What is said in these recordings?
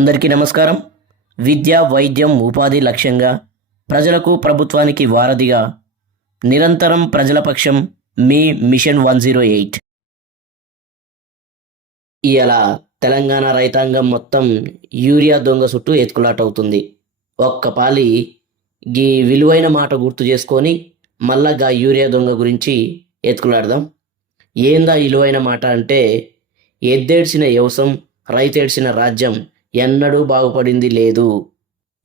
అందరికీ నమస్కారం. విద్య, వైద్యం, ఉపాధి లక్ష్యంగా ప్రజలకు ప్రభుత్వానికి వారధిగా నిరంతరం ప్రజల పక్షం మీ మిషన్ 108. ఇవాళ తెలంగాణ రైతాంగం మొత్తం యూరియా దొంగ చుట్టూ ఎత్తుకులాటవుతుంది. ఒక్కపాలి గీ విలువైన మాట గుర్తు చేసుకొని మళ్ళా గా యూరియా దొంగ గురించి ఎత్తుకులాడదాం. ఏందా విలువైన మాట అంటే, ఎద్దేడ్చిన వ్యవసం రైతేడ్చిన రాజ్యం ఎన్నడూ బాగుపడింది లేదు.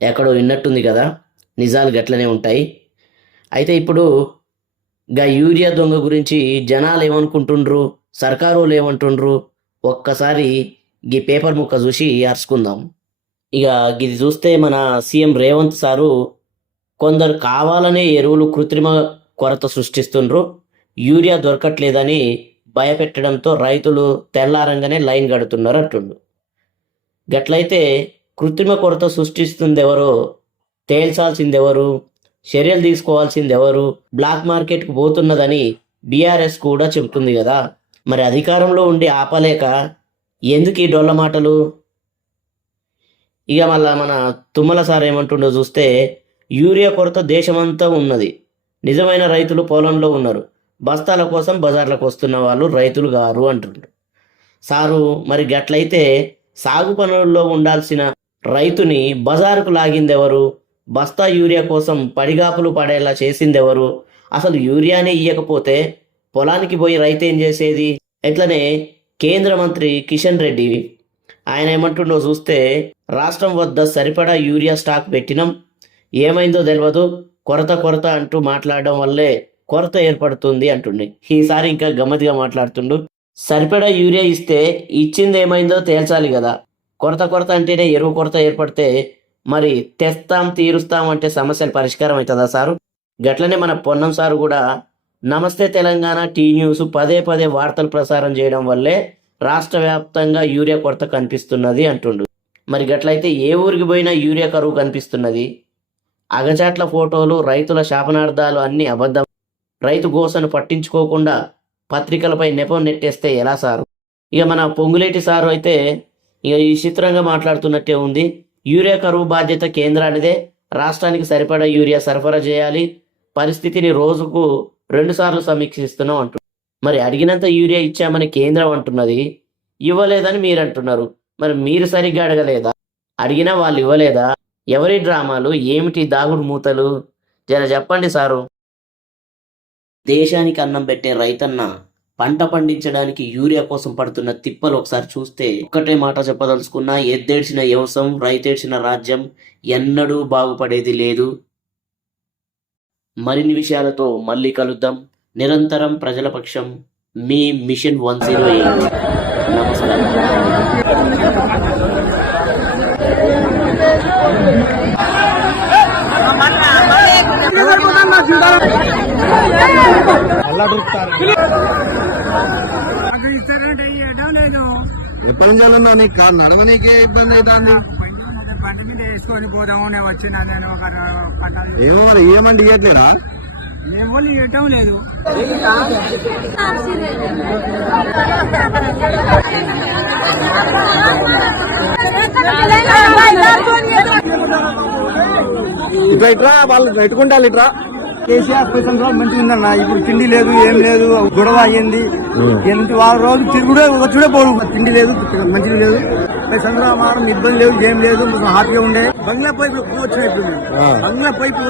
ఎక్కడో విన్నట్టుంది కదా, నిజాలు గట్లనే ఉంటాయి. అయితే ఇప్పుడు గా యూరియా దొంగ గురించి జనాలు ఏమనుకుంటుండ్రు, సర్కారు వాళ్ళు ఏమంటుండ్రు, ఒక్కసారి గీ పేపర్ ముక్క చూసి అరుచుకుందాం. ఇక ఇది చూస్తే మన సీఎం రేవంత్ సారు కొందరు కావాలనే ఎరువులు కృత్రిమ కొరత సృష్టిస్తుండ్రు, యూరియా దొరకట్లేదని భయపెట్టడంతో రైతులు తెల్లారంగానే లైన్ కడుతున్నారు అంటుండు. గట్లయితే కృత్రిమ కొరత సృష్టిస్తుంది ఎవరో తేల్చాల్సింది ఎవరు, చర్యలు తీసుకోవాల్సింది ఎవరు, బ్లాక్ మార్కెట్కి పోతున్నదని బీఆర్ఎస్ కూడా చెబుతుంది కదా. మరి అధికారంలో ఉండి ఆపలేక ఎందుకు ఈ డొల్ల మాటలు? ఇక మళ్ళా మన తుమ్మల సార్ ఏమంటుండో చూస్తే, యూరియా కొరత దేశమంతా ఉన్నది, నిజమైన రైతులు పొలంలో ఉన్నారు, బస్తాల కోసం బజార్లకు వస్తున్న వాళ్ళు రైతులు గారు అంటుండ్రు. సారు మరి గట్లయితే సాగు పనుల్లో ఉండాల్సిన రైతుని బజారుకు లాగిందెవరు, బస్తా యూరియా కోసం పడిగాపులు పడేలా చేసిందెవరు, అసలు యూరియానే ఇయ్యకపోతే పొలానికి పోయి రైతు ఏం చేసేది? ఎట్లనే కేంద్ర మంత్రి కిషన్ రెడ్డి ఆయన ఏమంటుండో చూస్తే, రాష్ట్రం వద్ద సరిపడా యూరియా స్టాక్ పెట్టినాం, ఏమైందో తెలియదు, కొరత అంటూ మాట్లాడడం వల్లే కొరత ఏర్పడుతుంది అంటుండే. ఈసారి ఇంకా గమ్మతిగా మాట్లాడుతుండు. సరిపడా యూరియా ఇస్తే ఇచ్చింది ఏమైందో తేల్చాలి కదా. కొరత అంటేనే ఎరువు కొరత ఏర్పడితే మరి తెస్తాం తీరుస్తాం అంటే సమస్యలు పరిష్కారం అవుతుందా సారు? గట్లనే మన పొన్నం సారు కూడా నమస్తే తెలంగాణ టీ న్యూస్ పదే వార్తలు ప్రసారం చేయడం వల్లే రాష్ట్ర వ్యాప్తంగా యూరియా కొరత కనిపిస్తున్నది అంటుండు. మరి గట్లయితే ఏ ఊరికి పోయినా యూరియా కరువు కనిపిస్తున్నది. అగచాట్ల ఫోటోలు, రైతుల శాపనార్థాలు అన్నీ అబద్ధం. రైతు గోసను పట్టించుకోకుండా పత్రికలపై నెపం నెట్టేస్తే ఎలా సారు? ఇక మన పొంగులేటి సారు అయితే ఇక ఈ చిత్రంగా మాట్లాడుతున్నట్టే ఉంది. యూరియా కరువు బాధ్యత కేంద్రానిదే, రాష్ట్రానికి సరిపడా యూరియా సరఫరా చేయాలి, పరిస్థితిని రోజుకు 2 సార్లు సమీక్షిస్తున్నాం అంటు. మరి అడిగినంత యూరియా ఇచ్చామని కేంద్రం అంటున్నది, ఇవ్వలేదని మీరు అంటున్నారు. మరి మీరు సరిగ్గా అడగలేదా? అడిగినా వాళ్ళు ఇవ్వలేదా? ఎవరి డ్రామాలు ఏమిటి దాగుడు మూతలు? జర చెప్పండి సారు. దేశానికి అన్నం పెట్టే రైతన్న పంట పండించడానికి యూరియా కోసం పడుతున్న తిప్పలు ఒకసారి చూస్తే ఒక్కటే మాట చెప్పదలుచుకున్నా, ఎద్దేడ్చిన వ్యవసం రైతేడ్చిన రాజ్యం ఎన్నడూ బాగుపడేది లేదు. మరిన్ని విషయాలతో మళ్ళీ కలుద్దాం. నిరంతరం ప్రజల పక్షం మీ మిషన్ 108. నమస్కారం. ఎప్పటి నుంచి వెళ్ళన్నా నీకు కాదు నడవనీకే ఇబ్బంది అవుతుంది. బండి మీద వేసుకొని పోదాము, నేను వచ్చినా, నేను ఏమో మరి ఏమంటే ఇవ్వట్లేదా? మేము వాళ్ళు ఇవ్వటం లేదు. ఇట్లా ఇట్రా వాళ్ళు పెట్టుకుంటారు. ఇట్రా కేసీఆర్ మంచిగా ఉందన్న, ఇప్పుడు తిండి లేదు, ఏం లేదు, గొడవ అయ్యింది. వారం రోజులు తిరుగుడే వచ్చుడే పోదు, తిండి లేదు, మంచిగా లేదు, చంద్రబాబు ఇబ్బంది లేదు, ఏం లేదు, హ్యాపీగా ఉండే. బంగ్లా పైపు వచ్చినట్టు, బంగ్లా పైపు